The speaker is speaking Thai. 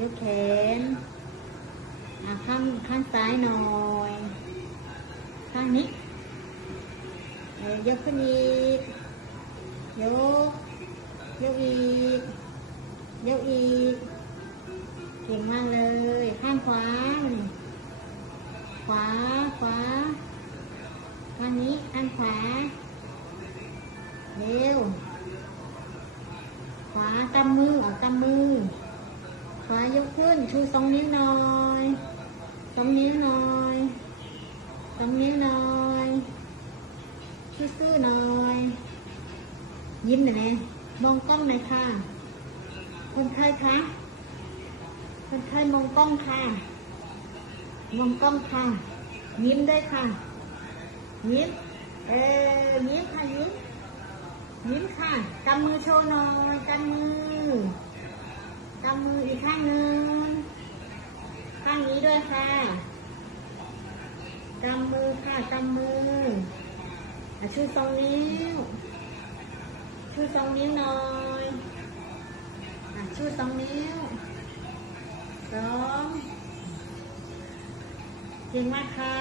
ยกแขนข้างข้างซ้ายหน่อย ข้างนี้เออยกขึ้นอีก ยก ยกอีก ยกอีก เก่งมากเลย ข้างขวา ขวา ขวา ข้างนี้ ข้างขวา เร็ว ขวากำมือออกกำมือ ขายกขึ้นชูสองนิ้วหน่อยสองนิ้วหน่อยสองนิ้วหน่อยซื่อๆหน่อย ยิ้มหน่อยนะมองกล้องหน่อยค่ะ คนไข้คะคนไข้มองกล้องค่ะ มองกล้องค่ะ ยิ้มได้ค่ะ ยิ้ม เออยิ้มค่ะยิ้มยิ้มค่ะกำมือโชว์หน่อยกำมือ ข้างหนึ่งข้างนี้ด้วยค่ะกำมือค่ะกำมืออะชูสองนิ้วชูสองนิ้วหน่อยอะชูสองนิ้วสองเก่งมากค่ะ